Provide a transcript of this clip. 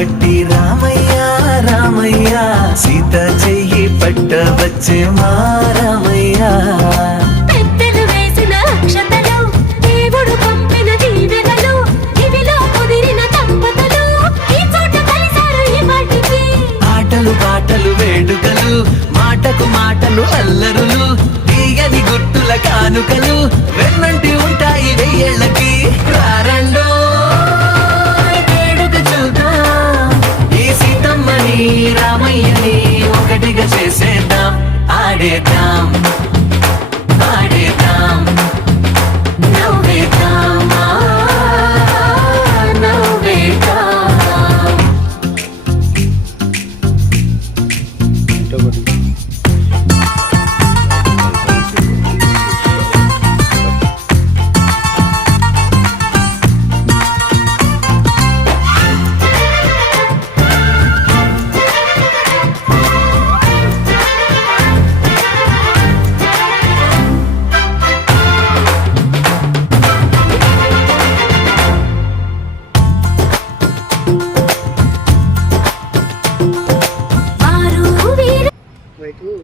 పట్టి రామయ్య రామయ్య సీత చెయ్యి పట్ట వచ్చే మా రామయ్య. పెద్దలు వేసిన అక్షతలు, దేవుడు పంపిన దీవెనలు, ఇవిలో కుదిరిన దంపతులు ఈ చోట కలిసారు ఈ పాటికి. ఆటలు పాటలు వేడుకలు, మాటకు మాటలు అల్లరులు, తీయని గుర్తుల కానుకలు వెన్నంటి ఉంటాయి వెయ్యేళ్ళకి. రారండో వేడుక చూద్దాం, ఈ సీతమ్మని రామయ్యని ఒకటిగా చేసేద్దాం. ఆడేద్దాం ఆడేద్దాం నవ్వేద్దాం నవ్వేద్దాం.